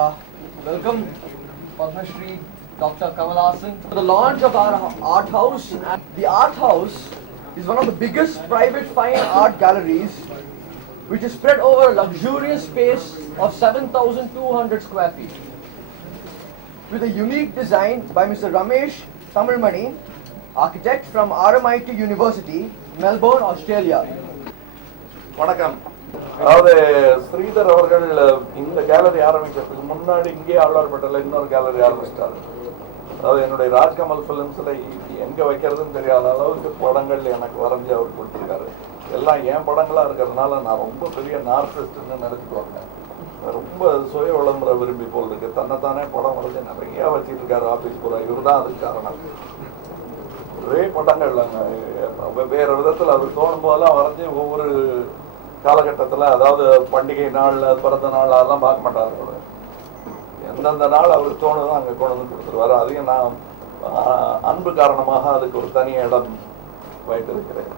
Welcome Padma Shri Dr. Kamal Haasan for the launch of our art house. The art house is one of the biggest private fine art galleries which is spread over a luxurious space of 7,200 square feet. With a unique design by Mr. Ramesh Tamilmani, architect from RMIT University, Melbourne, Australia. வணக்கம். அதாவது ஸ்ரீதர் அவர்கள் இந்த gallery ஆரம்பிக்கிறதுக்கு முன்னாடி இங்கே ஆழ்வார்பேட்டையில் இன்னொரு gallery ஆரம்பிச்சிட்டாரு. அதாவது என்னுடைய ராஜ்கமல் ஃபிலிம்ஸில் எங்கே வைக்கிறதுன்னு தெரியாத அளவுக்கு படங்கள் எனக்கு வரைஞ்சி அவர் கொடுத்துருக்காரு. எல்லாம் என் படங்களாக இருக்கிறதுனால நான் ரொம்ப பெரிய நார்சிஸ்ட்னு நினச்சிக்குவாங்க. ரொம்ப சுய விளம்பர விரும்பி போல் இருக்குது. தன்னைத்தானே படம் வரைஞ்சி நிறையா வச்சுட்டு இருக்காரு ஆஃபீஸ் பூரா. இவர் தான் அதுக்கு காரணம். ஒரே படங்கள் வேறு விதத்தில் அவர் தோணும் போதெல்லாம் வரைஞ்சி ஒவ்வொரு காலகட்டத்தில், அதாவது பண்டிகை நாள், பிறந்த நாள் அதெல்லாம் பார்க்க மாட்டார் அவர். எந்தெந்த நாள் அவருக்கு தோணுதோ அங்கே கொண்டு வந்து கொடுத்துருவார். அதையும் நான் அன்பு காரணமாக அதுக்கு ஒரு தனி இடம் வைத்திருக்கிறேன்.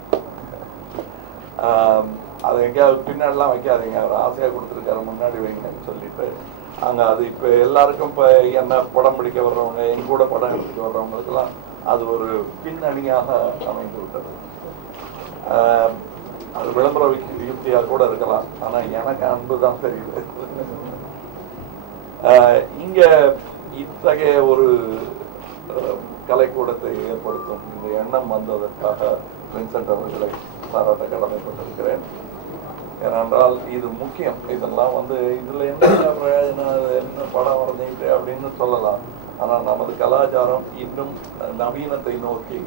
அதை எங்கேயாவது பின்னாடிலாம் வைக்காதீங்க, அவர் ஆசையாக கொடுத்துருக்காரு, முன்னாடி வைங்கன்னு சொல்லிட்டு அங்கே அது இப்போ எல்லாருக்கும் இப்போ என்ன படம் பிடிக்க வர்றவங்க, எங்க கூட படம் எடுத்துக்க வர்றவங்களுக்கெல்லாம் அது ஒரு பின்னணியாக அமைந்து விட்டது. அது விளம்பர யுக்தியாக கூட இருக்கலாம், ஆனால் எனக்கு அன்பு தான் தெரியுது. இங்கே இத்தகைய ஒரு கலைக்கூடத்தை ஏற்படுத்தும் இந்த எண்ணம் வந்ததற்காக வின்சென்ட் அவர்களை பாராட்ட கடமைப்பட்டிருக்கிறேன். ஏனென்றால் இது முக்கியம். இதெல்லாம் இதில் என்ன பிரயோஜனம், என்ன படம் வரைஞ்சிட்டு அப்படின்னு சொல்லலாம். ஆனால் நமது கலாச்சாரம் இன்னும் நவீனத்தை நோக்கி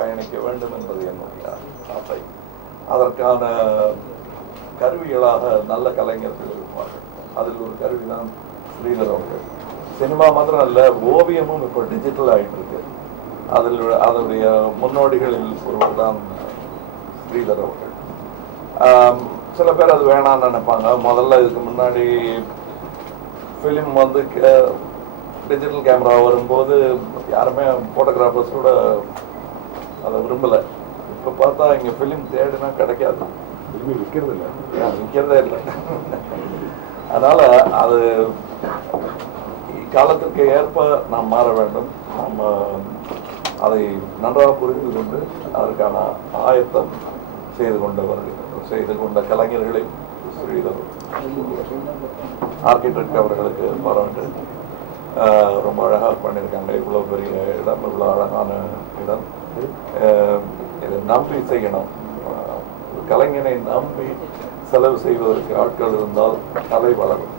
பயணிக்க வேண்டும் என்பது என்னுடைய ஆசை. அதற்கான கருவிகளாக நல்ல கலைஞர்கள் இருப்பார்கள். அதில் ஒரு கருவி தான் ஸ்ரீதர் அவர்கள். சினிமா மாத்திரம் அல்ல, ஓவியமும் இப்போ டிஜிட்டல் ஆகிட்டு இருக்கு. அதில் அதனுடைய முன்னோடிகளில் ஒருவர் தான் ஸ்ரீதர் அவர்கள். சில பேர் அது வேணான்னு நினைப்பாங்க. முதல்ல இதுக்கு முன்னாடி ஃபிலிம் டிஜிட்டல் கேமரா வரும்போது யாருமே ஃபோட்டோகிராஃபர்ஸ் கூட அதை விரும்பலை. இப்போ பார்த்தா இங்கே ஃபிலிம் தேடினா கிடைக்காது, விற்கிறதே இல்லை. அதனால் அது காலத்திற்கு ஏற்ப நாம் மாற வேண்டும். நம்ம அதை நன்றாக புரிந்து கொண்டு அதற்கான ஆயத்தம் செய்து கொண்ட கலைஞர்களை ஸ்ரீதர் ஆர்கிடெக்ட் அவர்களுக்கு பாராட்டு. ரொம்ப அழகாக பண்ணியிருக்காங்க. இவ்வளோ பெரிய இடம், இவ்வளோ அழகான இடம். இதை நம்பி செய்யணும். கலைஞனை நம்பி செலவு செய்வதற்கு ஆட்கள் இருந்தால் கலை வளரும்.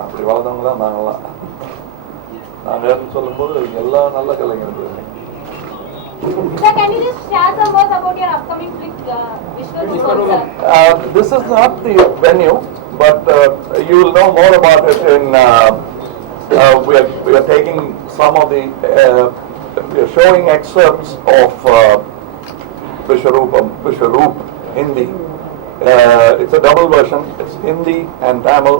அப்படி வளர்ந்தவங்க தான் நாங்களாம். நாங்கள் சொல்லும்போது எல்லா நல்ல கலைஞர்களும். This is not the venue, but you will know more about it in. We are taking some of the. We are showing excerpts of Vishwaroop Hindi. It's a double version. It's Hindi and Tamil,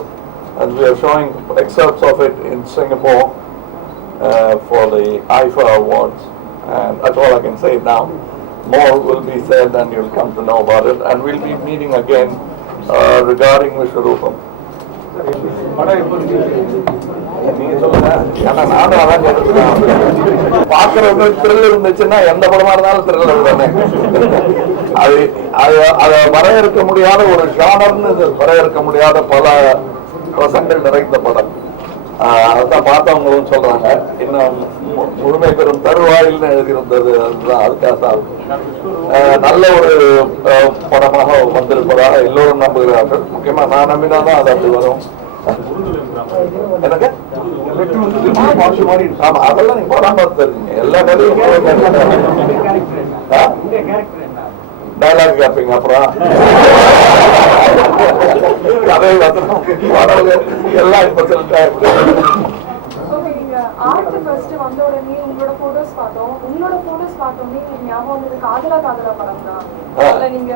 and we are showing excerpts of it in Singapore for the IFA Awards. And that's all I can say now. More will be said, and you'll come to know about it. And we'll be meeting again regarding Vishwaroopam. நீங்க சொல்லுங்க. ஏன்னா நானும் அதான் கேட்டுருக்கேன். பார்க்கறது thrill இருந்துச்சுன்னா எந்த படமா இருந்தாலும் த்ரில் தானே. அதை வரையறுக்க முடியாத ஒரு ஜானர்னு, வரையறுக்க முடியாத பல ரசங்கள் நிறைந்த படம். அதான் பார்த்தவங்களும் சொல்றாங்க. இன்னும் முழுமை பெறும் தருவாயில்னு எழுதியிருந்தது. அதுதான் அதுக்காக தான் நல்ல ஒரு படமாக வந்திருப்பதாக எல்லோரும் நம்புகிறார்கள். முக்கியமா நான் நம்பினாதான் அது அப்படி வரும். எனக்கு ஆமா, அதெல்லாம் நீங்க படம் பார்த்துருக்கீங்க. எல்லா கதையும் டைலாக் கேட்பீங்க. அப்புறம் கதை எல்லாம் இப்ப ஆர்ட் ஃபர்ஸ்ட் வந்த உடனே உங்களோட போட்டோஸ் பார்த்தோம். உங்களோட போட்டோஸ் பார்த்தோன்னே எனக்கு ஞாபகம் வந்தது காதலா படம் தான். அதுல நீங்க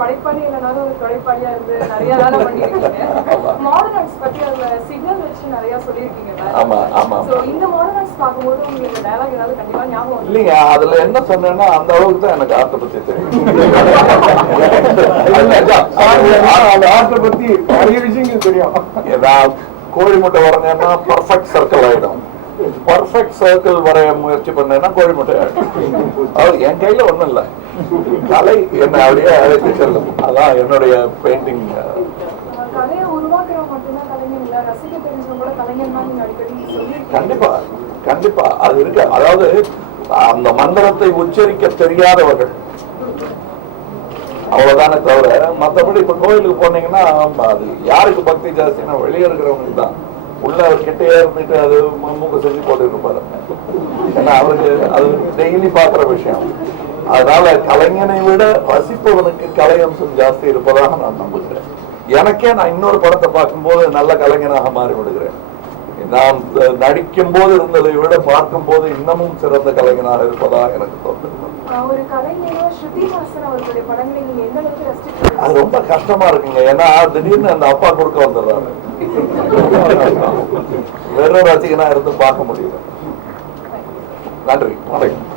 படைப்பாளி இல்லைனாலும் ஒரு தொலைப்பாளியா இருந்து நிறைய வேலை பண்ணிருக்கீங்க. மாடர்ன் ஆர்ட்ஸ் பத்தி அதுல சிக்னல் வச்சு நிறைய சொல்லியிருக்கீங்க. இந்த மாடர்ன் ஆர்ட்ஸ் பார்க்கும்போது உங்களுக்கு டயலாக் ஏதாவது கண்டிப்பா ஞாபகம் இல்லைங்க. அதுல என்ன சொன்னேன்னா அந்த அளவுக்கு தான் எனக்கு ஆர்ட்டை பத்தி தெரியும். அந்த ஆர்ட்டை பத்தி நிறைய விஷயங்கள் தெரியும். கோழி முட்டை வரைஞ்சேன்னா பர்ஃபெக்ட் சர்க்கிள் ஆயிடும். பர்ஃபெக்ட் சர்க்கிள் வரைய முயற்சி பண்ணேன்னா கோழி முட்டை ஆயிடும். அது என் கையில ஒண்ணும் இல்லை, கலை என்ன அப்படியே அழைத்து செல்லும். அதான் என்னுடைய பெயிண்டிங். கலையை உருவாக்குற மட்டும்தான் கலைஞர் இல்ல, ரசிக்க தெரிஞ்சவங்க கூட கலைஞர் தான் நீங்க அடிக்கடி சொல்லியிருக்கீங்க. கண்டிப்பா கண்டிப்பா அது இருக்கு. அதாவது அந்த மந்திரத்தை உச்சரிக்க தெரியாதவர்கள் அவ்வளவுதானே தவிர மற்றபடி இப்ப கோயிலுக்கு போனீங்கன்னா அது யாருக்கு பக்தி ஜாஸ்தினா வெளியே இருக்கிறவங்களுக்கு தான். உள்ள அவர் கிட்டே இருந்துட்டு அது மூக்க செஞ்சு போட்டு இருப்பாரு. ஏன்னா அவருக்கு அது டெய்லி பாக்குற விஷயம். அதனால கலைஞனை விட ரசிப்பவனுக்கு கலை அம்சம் ஜாஸ்தி இருப்பதாக நான் நம்புகிறேன். எனக்கே நான் இன்னொரு படத்தை பார்க்கும்போது நல்ல கலைஞனாக மாறி விடுகிறேன். நான் நடிக்கும் போது இருந்ததை விட பார்க்கும் போது இன்னமும் சிறந்த கலைஞனாக இருப்பதா எனக்கு தோன்றுகிறது. ஒரு கலைஞரோ ஸ்ருதி ஹாசன் அவர்களுடைய படங்களை நீங்க எந்த அளவுக்கு ரசிச்சிருக்கீங்க? அது ரொம்ப கஷ்டமா இருக்குங்க. ஏன்னா திடீர்னு அந்த அப்பா குறுக்க வந்துடுறாரு. வெறும் ரசிகனா இருந்து பார்க்க முடியல. நன்றி, வணக்கம்.